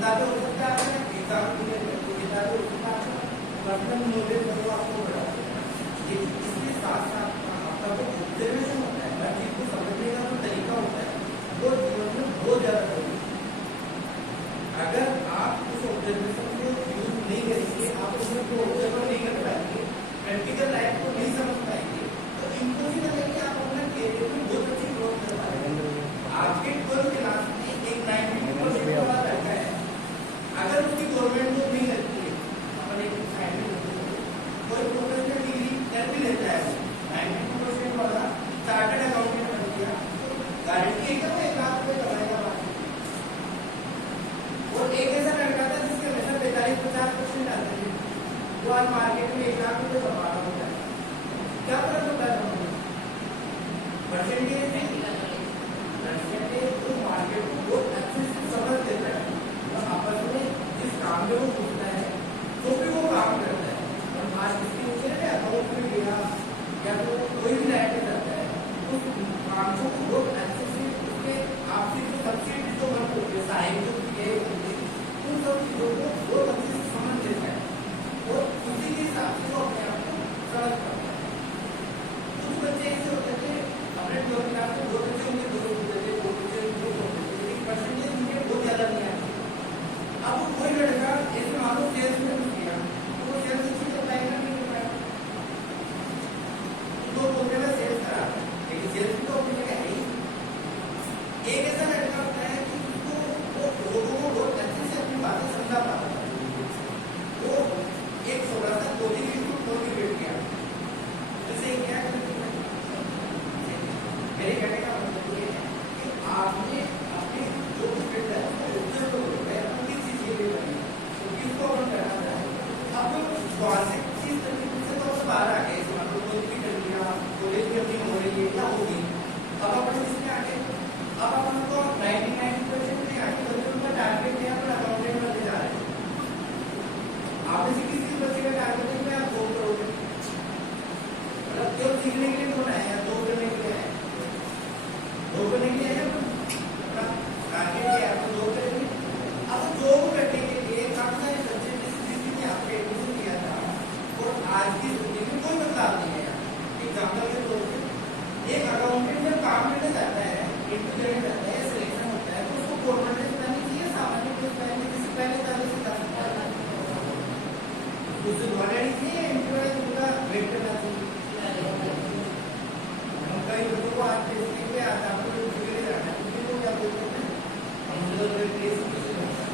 किताबें हो सकता है एग्जाम के लिए किताबें हो सकता है पर्सनल नॉलेज को आपको बढ़ाते हैं। लेकिन इसके साथ साथ आपका जो ऑब्जर्वेशन होता है हर चीज को समझने का जो तरीका होता है वो जीवन में बहुत ज्यादा जरूरी है। अगर आप उस ऑब्जर्वेशन को यूज नहीं करेंगे, आप उसमें को ऑब्जर्व नहीं कर पाएंगे, प्रैक्टिकल लाइफ को नहीं समझ पाएंगे, तो इम्पॉसिबल है कि आप अपना कैरियर में बहुत अच्छी ग्रोथ कर पाएंगे। आपके 12th क्लास में एक 92% वाला लड़का है, अगर उसकी गवर्नमेंट जॉब नहीं लगती है, अपन एक कोई प्रोफेशनल डिग्री कर भी लेता है, 92% वाला चार्टर्ड अकाउंटेंट बन गया, गारंटी है कि वो 1 लाख रुपए कमाएगा। और एक ऐसा लड़का था जिसके हमेशा 45-50% आते थे, वो आज मार्केट में 1 लाख रुपए कमा रहा होता है। क्या फर्क होता है परसेंटेज तो मार्केट को बहुत अच्छे से समझ देता है, तो आपस में जिस काम में वो घुसता है तो भी वो काम करता है। और आज किसी अकाउंट में गया या तो कोई भी लाइट में जाता है, उस काम को बहुत अच्छे से उसके आपसी जो सब्सिडी जो वर्क होती है, सहायक जो उन सब चीजों को बहुत अच्छे से समझ लेता है और उसी के हिसाब से वो अपने आप को समझ पाता है। कुछ बच्चे ऐसे होते थे अपने 12th क्लास में बहुत अच्छे उनके दोस्त होते थे, बहुत अच्छे ग्रुप होते थे, लेकिन परसेंटेज उनके बहुत ज्यादा नहीं आते। अब कोई लड़का ऐसे मानो सेल्स में घुस गया तो वो सेल्स अच्छी कर पाएगा नहीं कर पाएगा, तो बोलते हैं सेल्स करा, लेकिन सेल्स तो अपनी जगह है ही। एक ऐसा लड़का होता है कि उसको वो लोगों को बहुत अच्छे से अपनी बातें समझा पाता है। वो एक थोड़ा सा कोचिंग को मोटिवेट किया, जैसे क्या मेरे कहने का मतलब ये है कि आपने अपने जो फील्ड है उसको ऑब्जर्व करो, अपनी किस चीज के लिए बनी है, तो किसको अपन करना चाहे। अब वहां से किस तरीके से तो बाहर आ गए, मतलब कोई भी कर लिया, कॉलेज की अपनी हो रही है या होगी, अब अपन इसमें आगे अब अपन को 99% में आगे बच्चों का टारगेट है अपन अकाउंटेंट बनने जा रहे हैं। आपने से किसी बच्चे का टारगेट है कि आप जॉब करोगे, मतलब केवल सीखने के लिए कौन आया है, जॉब करने के लिए आया है, जॉब करने के लिए आया अपना टारगेट क्या है, तो जॉब करेंगे। अब जॉब करने के लिए काफी सारे बच्चे जिस में आपने एडमिशन किया था और आज की जिंदगी में कोई बदलाव नहीं है। एग्जाम्पल के तौर पर एक अकाउंटेंट जब काम करने जाता है, इंटरव्यू देने जाता है, सिलेक्शन होता है, तो उसको गवर्नमेंट ड्रेस पहननी चाहिए, सामान्य ड्रेस पहनने से पहले ताले से जा सकता है, उससे ऑलरेडी चाहिए इंटरव्यू पूरा वेट करना चाहिए। हम कई बच्चों को आज टेस्ट पे आता है, आपको जो ले जाना है उसके को क्या बोलते हैं, हम मतलब टेस्ट कैसे होता है।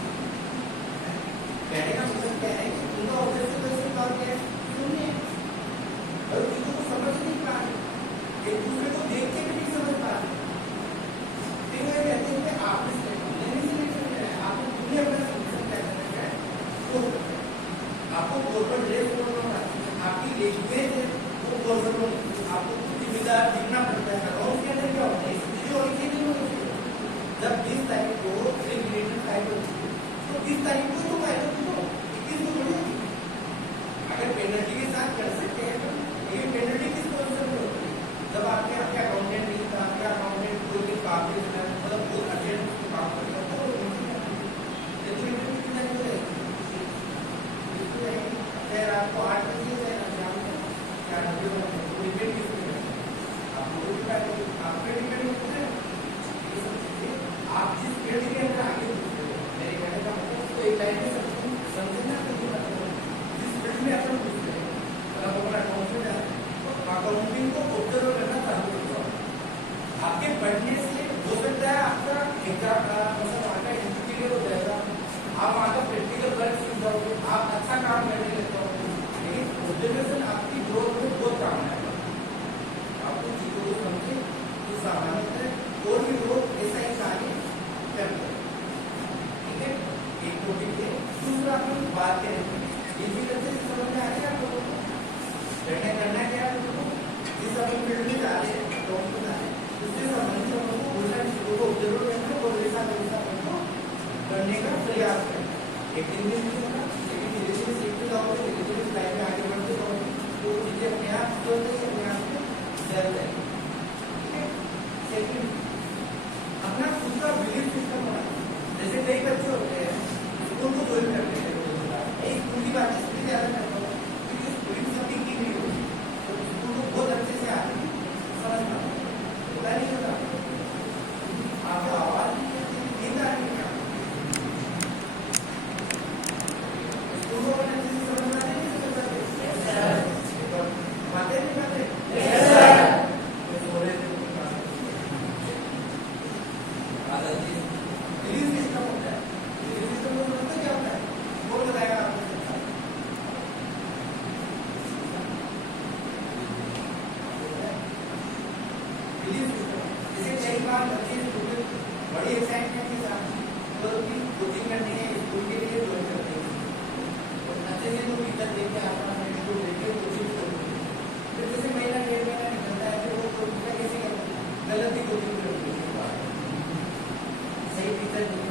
कहने का मतलब क्या है कि उनका ऑब्जेक्टिव कैसे बात क्या है, सुनिए और चीजों को समझ नहीं पा रहे, एक दूसरे को देख के भी नहीं समझ पा रहे। कहते हैं कि आपने सिलेक्शन किया है, आपको पूरी अपना सिलेक्शन क्या करना है, वो आपको गवर्नमेंट ड्रेस होना चाहिए, आपकी लैंग्वेज है वो गवर्नमेंट, आपको जिम्मेदार दिखना पड़ता है। अकाउंट के अंदर क्या होता है, इसलिए ओरिजिनल होना चाहिए। जब 20 तारीख को रेगुलेटर फाइल होती है तो 20 तारीख को तो फाइल होती है, 21 को थोड़ी होती है। अगर पेनल्टी के साथ कर सकते हैं तो ये पेनल्टी किस पोजीशन में होती है, जब आपके अकाउंटेंट नहीं था, आपका अकाउंटेंट कोई भी काम नहीं था, मतलब बहुत अर्जेंट काम कर रहा था, तो रात को 8 बजे शाम को 4 बजे डिपेंड किसके है, आपको आपके डिपेंड होता है। ये सब चीजें आप जिस फील्ड के अंदर आगे बढ़ते हो, मेरे कहने का मतलब तो एक लाइन में समझना चाहिए, जिस फील्ड में अपन घुसते हैं, अगर अपना अकाउंट में जाते हैं तो अकाउंटिंग को ऑब्जर्व करना चालू कर दो। आपके पढ़ने से हो सकता है आपका एग्जाम मतलब आपका इंटरव्यू क्लियर हो जाएगा, आप वहाँ का प्रैक्टिकल वर्क सीख जाओगे, आप अच्छा काम करने लग जाओगे, लेकिन ऑब्जर्वेशन आपकी ग्रोथ में बहुत काम आएगा। आपको चीजों को समझे तो सामान्यतः और भी लोग ऐसा ही कार्य करते हैं। ठीक है, एक टॉपिक है। दूसरा अपन बात करेंगे, ये चीज अच्छे से समझ में आ रही है आप लोगों को, करना क्या है, जिस अपन फील्ड में जा रहे हैं, जॉब में जा रहे हैं, उससे संबंधित लोगों को बहुत सारी चीजों को ऑब्जर्व करना और ऐसा करने का प्रयास करना। एक दिन में नहीं होगा, लेकिन धीरे धीरे सीखते जाओगे, धीरे धीरे लाइफ में आगे बढ़ते जाओगे, तो चीजें अपने आप जो अपने आप में जल जाएगी। ठीक है, सेकंड अपना खुद का बिलीफ सिस्टम बनाना। जैसे कई बच्चे होते हैं स्कूल को ज्वाइन करते हैं, एक स्कूल की बात इसलिए ज्यादा करता हूँ क्योंकि स्कूलिंग सबकी की नहीं होती, तो स्कूल को बहुत अच्छे से आदमी समझता है, पता नहीं होता आपको आवाज नहीं आती, नींद आ रही है क्या? स्कूल को अच्छे से समझना नहीं समझते, बातें नहीं करते, बड़ी एक्साइटमेंट के साथ कोचिंग करनी है, स्कूल के लिए ज्वाइन करते हैं, अच्छे से तो टीचर देखे आपका स्कूल देखे कोचिंग करते हैं, फिर जैसे महीना 1.5 महीना निकलता है, फिर वो कोचिंग कैसे करते हैं, गलत ही कोचिंग करते हैं, सही टीचर नहीं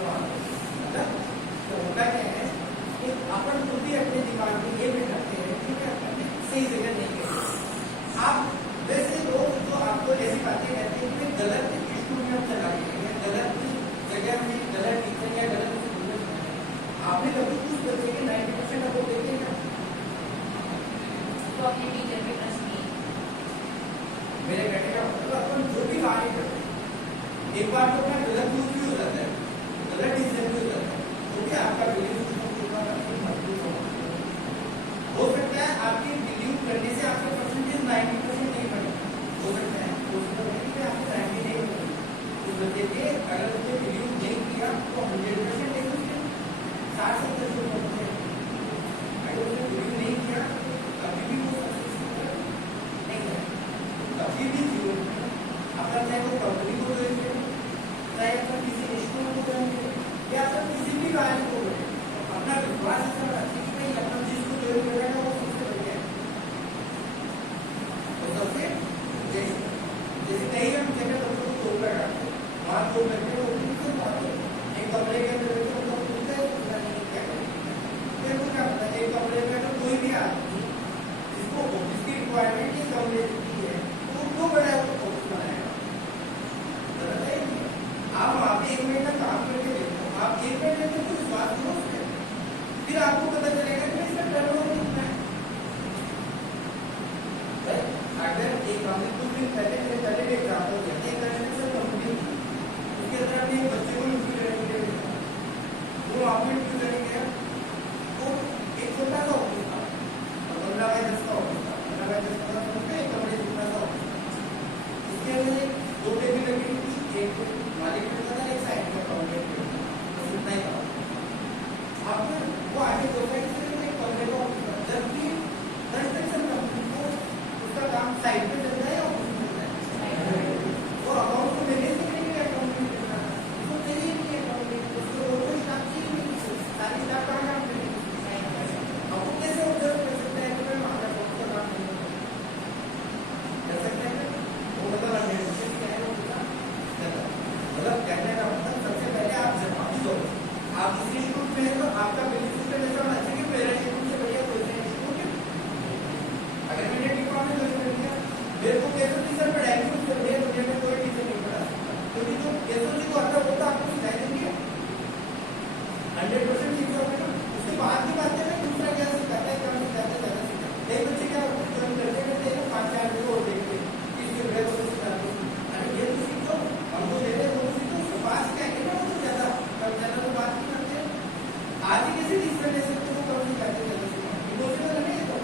मतलब तो होता क्या है कि अपन खुद भी अपने दिमाग में ये बैठाते हैं कि मैं अपने सही जगह नहीं गए। आप वैसे लोग जो आपको ऐसी बातें कहते हैं कि गलत स्कूल में आप चला गए, गलत जगह में गलत टीचर या गलत स्कूल में आपने कभी कुछ बच्चे के 90% आपको देखे क्या? तो अपने टीचर पे ट्रस्ट नहीं, मेरे कहने का मतलब अपन जो भी कार्य करते हैं एक बार तो अपना गलत यूज भी हो जाता है, गलत डिसीजन भी हो जाता है, तो क्या आपका बिलीव सिस्टम मजबूत हो सकता है, आपकी बिलीव करने से आपका परसेंटेज 90% नहीं बढ़ेगा, हो सकता है आपको 90 नहीं बढ़ेगा, तो बच्चे के अगर उसने बिलीव नहीं किया तो 100% नहीं उसके 60-70% होते हैं, अगर उसने बिलीव नहीं किया कभी भी वो सक्सेसफुल नहीं है, कभी भी जीवन में अगर चाहे वो कंपनी को ज्वाइन करें, चाहे अपन किसी इंस्टीट्यूट को ज्वाइन करें या अपन किसी भी कार्य को करें, अपना विश्वास ऐसा रखें कि नहीं अपन जिसको ज्वाइन करेगा वो सबसे बढ़िया है, तो सबसे जैसे कहीं हम जगह तो तोड़ लगाते हैं, वहाँ तोड़ लगते हैं, वो किससे बात है, एक कमरे के अंदर बैठे उनको पूछते हैं पता नहीं क्या करें, फिर वो क्या पता है एक कमरे में तो कोई भी आदमी जिसको जिसकी रिक्वायरमेंट ये कमरे की है तो उनको बड़ा ऑफिस बनाएगा, गलत है नहीं? आप वहाँ पे 1 महीना काम करके देखो, आप 1 महीने में कुछ बात करो उसके, फिर आपको पता चलेगा कि इसका टर्नओवर कितना है। अगर एक हमने कुछ दिन पहले एक एग्जाम्पल दिया, एक कंस्ट्रक्शन कंपनी थी, उसके अंदर अपने एक बच्चे को इंटरव्यू करने के लिए भेजा, वो आपको इंटरव्यू करने गया, वो एक छोटा सा ऑफिस था, 15x10 का ऑफिस था, 15x10 का एक कमरे जितना सा ऑफिस था, इसके अंदर 2 टेबल लगी थी, एक मालिक ने बताया एक साइड में काउंटर पे, बस इतना ही था। अब वो आगे बोलता है कि एक कमरे का ऑफिस था, जबकि कंस्ट्रक्शन कंपनी को उसका काम साइड पे चल रहा है या ऑफिस में चल रहा है, वो अकाउंट को मैनेज करने के लिए अकाउंट में चलना है, उसको चाहिए नहीं है अकाउंट में, उसको वो स्टाफ चाहिए नहीं, सारी स्टाफ कहाँ काम करेगी, अब वो कैसे ऑब्जर्व कर सकता है कि मैं हमारा अकाउंट का काम नहीं कर सकते हैं, वो मतलब 100% क्या है वो मतलब कहने का मतलब सबसे पहले आप जवाबी दो, आप इसी इंस्टीट्यूट में है तो आपका बिलीफ सिस्टम ऐसा होना चाहिए कि मेरा इंस्टीट्यूट से बढ़िया कोई नहीं इंस्टीट्यूट है, अगर मैंने डिप्लोमा में ज्वाइन कर दिया, मेरे को कैसे टीचर पढ़ाएंगे उससे बढ़िया दुनिया में कोई टीचर नहीं पढ़ा सकता, क्योंकि जो कैसे जी को आता होता आपको सिखाई देंगे 100% सीख जाओगे ना, उसके बाद की बात है दूसरा क्या सिखाता है, क्या सिखाते ज्यादा सिखाते, एक बच्चे क्या ज्वाइन करते करते 5-4 दिन और देखते इसके ब्रेक को सिखाते, अरे ये तो सीखो हमको दे रहे वो सीखो, उसके पास क्या है ना वो तो ज्यादा तो बात नहीं करते, आज ही कैसे टीचर ले सकते हो कम सिखाते ज्यादा सिखाते, इमोशनल नहीं है, तो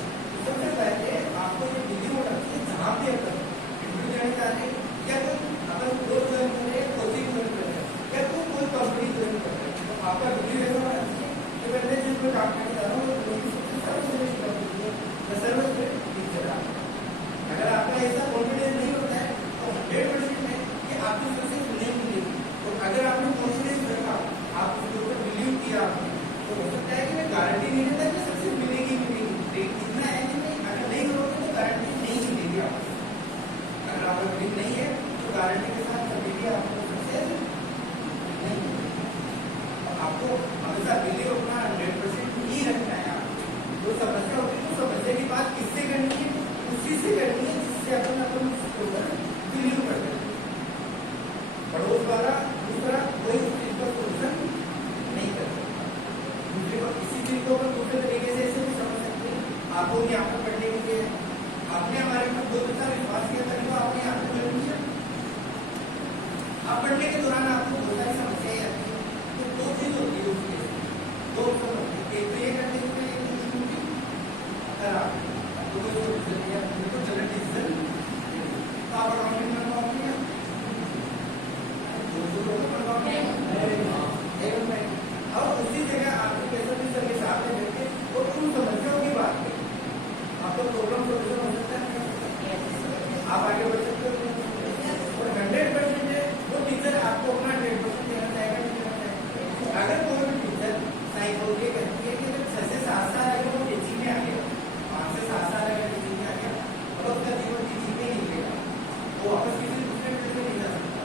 सबसे पहले आपको ये बिलीव होना चाहिए जहाँ भी अपन इंटरव्यू देने जा रहे हैं या तो अपन कोर्स ज्वाइन कर रहे हैं, कोचिंग ज्वाइन कर रहे हैं या तो कोई कंपनी ज्वाइन कर रहे हैं, तो आपका बिलीव ऐसा होना चाहिए कि पहले जिस पर काम करने जा रहा हूँ अगर आपका ऐसा कॉन्फिडेंस नहीं होता है तो 100% है कि आपकी सक्सेस नहीं मिलेगी, तो अगर आपने कॉन्फिडेंस रखा, आप उसके ऊपर बिलीव किया तो हो सकता है कि मैं गारंटी नहीं देता कि सक्सेस मिलेगी, इतना है कि नहीं, अगर नहीं करोगे तो गारंटी नहीं मिलेगी आपको, अगर आपका बिलीव नहीं है तो गारंटी के साथ कभी भी आपको सक्सेस नहीं मिलेगी, आपको हमेशा बिलीव अपना 100% ही रखना है, जो समस्या होती है तो समस्या की बात किससे करनी है, उसी से करनी है जिससे अपन उसके ऊपर बिलीव करते हैं, पड़ोस वाला दूसरा कोई उस चीज का सोल्यूशन नहीं कर सकता, और उसी जगह आपके कैसे सर के सामने बैठे और उन समस्याओं की बात करें, आपको प्रॉब्लम सोल्यूशन हो सकता है, आप आगे बढ़ सकते हो। और 100% वो टीचर आपको अपना 100% देना चाहेगा, नहीं देना चाहेगा। अगर कोई भी टीचर साइकोलॉजी कहती है कि जब 6 से 7 साल अगर वो टीचिंग में आ गया, 5 से 7 साल अगर टीचिंग में आ गया और उसका जीवन टीचिंग में ही निकलेगा, वो वापस किसी दूसरे फील्ड में नहीं जा सकता,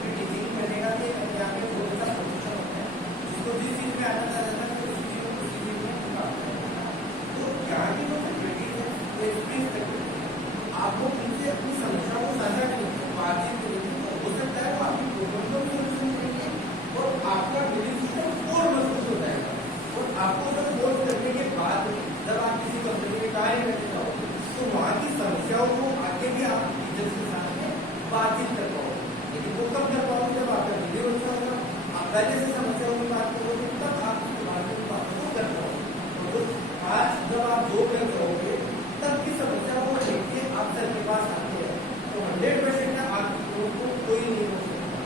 क्योंकि टीचिंग करने का भी अपने आप में बहुत सा प्रोफेशन होता है, जिसको जिस चीज में आना चाहता है तो उसी चीज में काम करेगा। तो यहाँ की जो फैकल्टी है वो एक्सपीरियंस करती है, आपको उनसे अपनी समस्या को साझा करेंगे, बातचीत करेंगे, तो हो सकता है वो आपकी प्रॉब्लम को सोल्यूशन करेंगे और आपका बिलीफ सिस्टम और मजबूत हो जाएगा। और आपको जब कोर्स करने के बाद जब आप किसी कंपनी में कार्य करने जाओगे तो वहाँ की समस्याओं को आगे भी आप टीचर्स के साथ में बातचीत कर पाओगे। लेकिन वो कब कर पाओगे जब आपका वीडियो अच्छा होगा, आप पहले से समस्याओं की बात करोगे तब आप उसके बाद में बातों को कर पाओगे। तो आज जब आप दो कर रहोगे तब की समस्या को देखिए आप सर के पास आते हैं तो 100% आपकी ग्रोथ को कोई नहीं रोक सकता।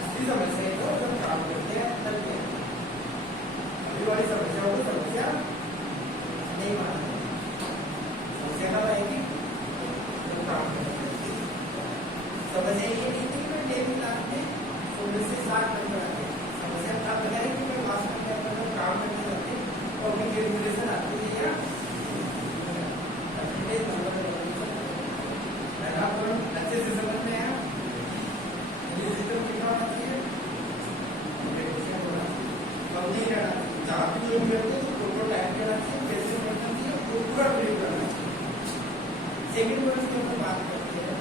असली समस्या को जब काम करते हैं तब अभी वाली समस्याओं को समस्या नहीं मानते, समस्या कब आएगी जब काम करेंगे। समस्या ये नहीं थी कि मैं डेली क्लास में 16 से 60 नंबर आते, समस्या तब लगाई कि मैं क्लास में काम करने जाते और उनकी कैलकुलेशन आती है या अच्छे से समझ में आया, सिस्टम कितना होना चाहिए, कम नहीं रहना चाहिए, जहाँ भी जो करते हैं तो प्रोटोटाइप करना चाहिए, कैसे करना चाहिए वो पूरा प्रयोग करना चाहिए। सेकेंड वर्ष की हम बात करते हैं,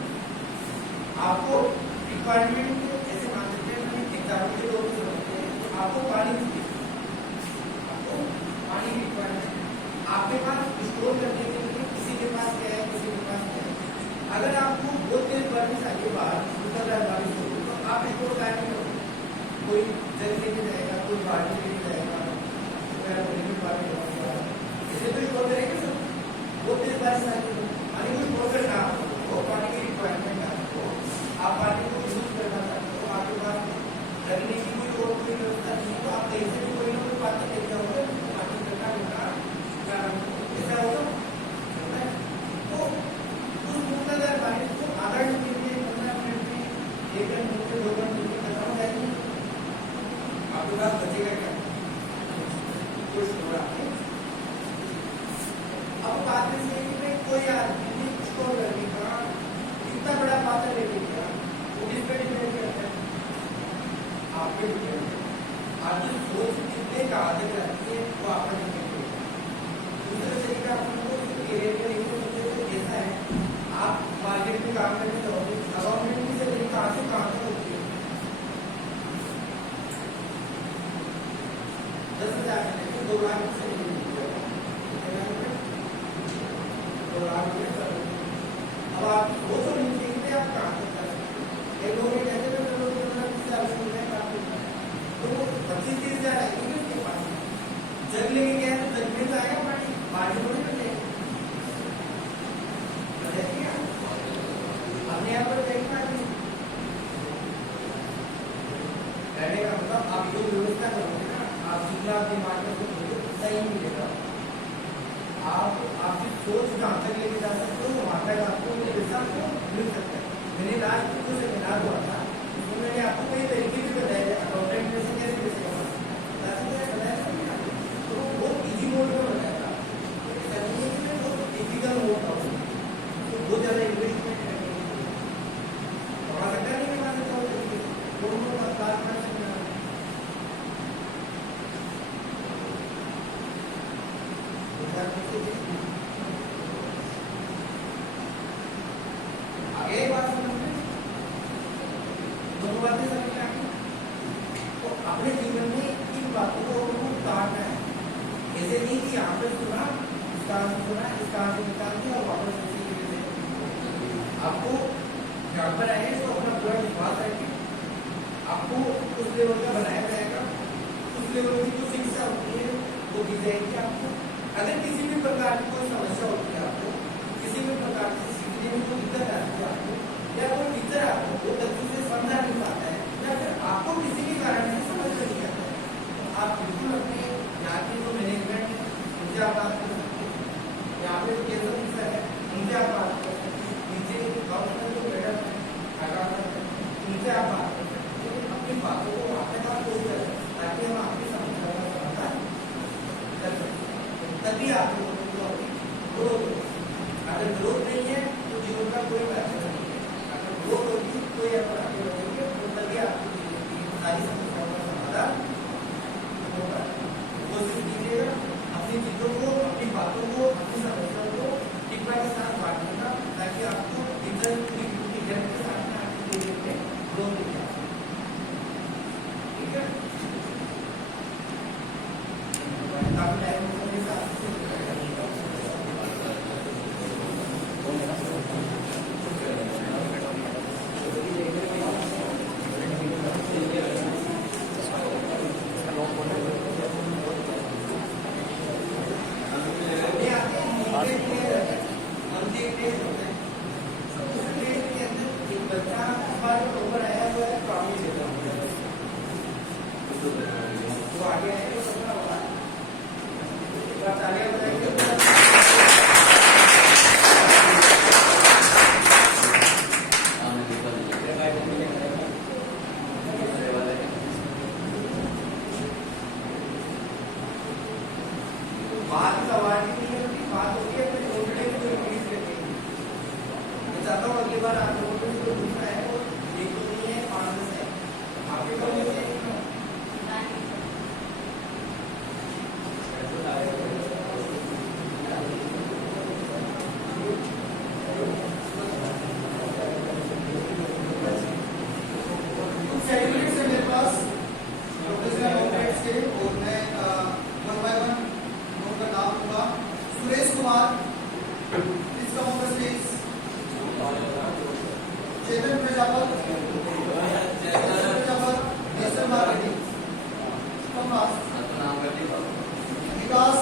आपको रिक्वायरमेंट जैसे मान सकते हैं एग्जाम के लोग समझते हैं तो आपको पानी चाहिए, आपको पानी की रिक्वायरमेंट आपके पास स्टोर करने के लिए किसी के पास क्या है, किसी के पास क्या है। अगर आपको बहुत तेज बारिश आगे बाहर उतर रहा है बारिश हो तो आप स्टोर क्या नहीं करोगे, कोई जल लेके जाएगा, कोई बाल्टी लेके जाएगा, इसे तो स्टोर करेंगे सब। बहुत तेज बारिश आगे पानी को स्टोर करना वो पानी की रिक्वायरमेंट आपको, आप पानी को यूज करना चाहते हो, आपके पास रखने की कोई और कोई व्यवस्था नहीं है तो आप कहीं से भी कोई ना कोई पात्र लेके जाओगे पानी इकट्ठा होगा, ऐसा होगा। तो उस मुक्तादार बारिश को आधा घंटे में 15 मिनट में 1 घंटे में 2 घंटे में खत्म हो जाएगी, आपके पास बचेगा क्या, कुछ थोड़ा। अब बात ऐसी है कि कोई आदमी स्टोर करने का कितना बड़ा पात्र लेके गया वो किस पे डिपेंड करता है, आपके डिपेंड है। आपकी सोच कितने कहाँ तक रहती है वो आपका डिपेंड है। दूसरा तरीका आपको कैरियर के लिए ऐसा है, आप मार्केट में काम करने जाओगे, गवर्नमेंट की सैलरी कहाँ से कहाँ तक होती है, 10,000 से 2 लाख की सैलरी मिलती है, 2 लाख रुपये। अब आप वो तो नहीं देखते आप कहाँ तक कर सकते, कई लोग ये कहते हैं 15,000 रुपये काम करता है तो वो 25-30,000 आएगी उसके पास, जग लेके गया तो जग में जाएगा पानी, बाल्टी थोड़ी कर लेगा। हमने यहाँ पर देखना रहने का मतलब आप जो व्यवस्था करोगे ना, आप जितना अपनी मार्केट को सही मिलेगा, आप आपकी सोच जहाँ तक लेके जा सकते हो वहाँ तक आपको पैसा मिल सकता है। मैंने लास्ट जो सेमिनार हुआ था उसमें मैंने आपको कई तरीके से बताया अकाउंटेंट में से कैसे पैसे कमा सकते, तो बहुत इजी मोड में बताया था, ऐसा नहीं है कि मैं बहुत डिफिकल्ट मोड था, तो बहुत ज़्यादा इन्वेस्टमेंट कमा सकता नहीं कमा सकता वो तरीके दोनों बात कर सकते। आगे बात समझ दोनों बातें समझ में आएंगी तो अपने जीवन में इन बातों को उतारना है। ऐसे नहीं कि यहाँ पे सुना इसका आंसर सुना इसका आंसर निकाल दिया और वापस उसी तरीके से आपको जहाँ पर आए तो अपना पूरा विश्वास रखिए, आपको उस लेवल का बनाया जाएगा, उस लेवल की जो शिक्षा होती है वो दी जाएगी आपको। अगर किसी भी प्रकार की कोई समस्या होती है आपको, किसी भी प्रकार से सीखने में कोई दिक्कत आती है आपको, या कोई टीचर आपको वो तरीके से समझा नहीं पाता है या फिर अगर ग्रोथ नहीं है तो जीवन का कोई महत्व नहीं है। अगर ग्रोथ होगी तो ये अपना आगे बढ़ेंगे तो तभी आपकी जीवन की सारी समस्याओं का समाधान होगा। कोशिश कीजिएगा अपनी चीजों को, अपनी बातों को, अपनी समस्याओं को टिप्पणी के साथ बांटने का, ताकि आपको इज्जत के साथ में आपकी जीवन में ग्रोथ मिल जाए। ठीक है, काफी टाइम के साथ विकास